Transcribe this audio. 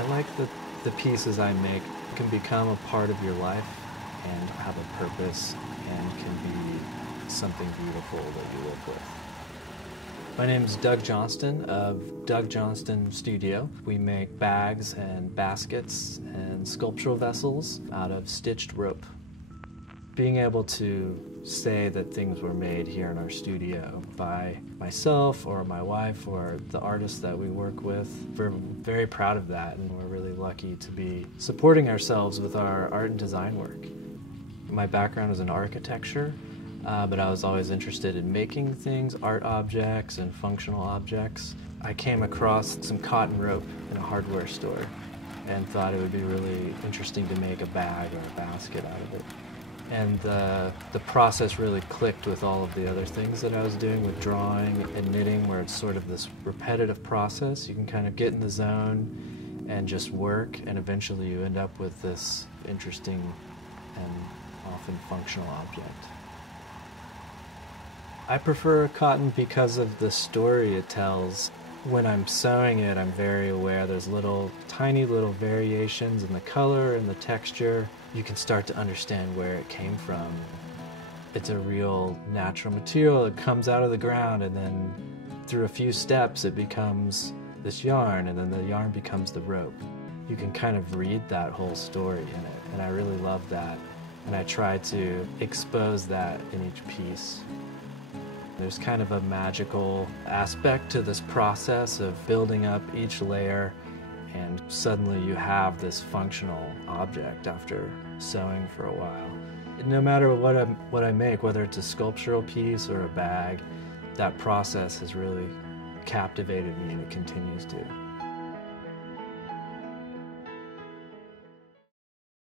I like that the pieces I make can become a part of your life and have a purpose and can be something beautiful that you live with. My name is Doug Johnston of Doug Johnston Studio. We make bags and baskets and sculptural vessels out of stitched rope. Being able to say that things were made here in our studio by myself or my wife or the artists that we work with, we're very proud of that, and we're really lucky to be supporting ourselves with our art and design work. My background is in architecture, but I was always interested in making things, art objects and functional objects. I came across some cotton rope in a hardware store and thought it would be really interesting to make a bag or a basket out of it. And the process really clicked with all of the other things that I was doing with drawing and knitting, where it's sort of this repetitive process. You can kind of get in the zone and just work, and eventually you end up with this interesting and often functional object. I prefer cotton because of the story it tells. When I'm sewing it, I'm very aware there's tiny little variations in the color and the texture. You can start to understand where it came from. It's a real natural material. It comes out of the ground, and then through a few steps it becomes this yarn, and then the yarn becomes the rope. You can kind of read that whole story in it, and I really love that. And I try to expose that in each piece. There's kind of a magical aspect to this process of building up each layer, and suddenly you have this functional object after sewing for a while. No matter what I make, whether it's a sculptural piece or a bag, that process has really captivated me, and it continues to.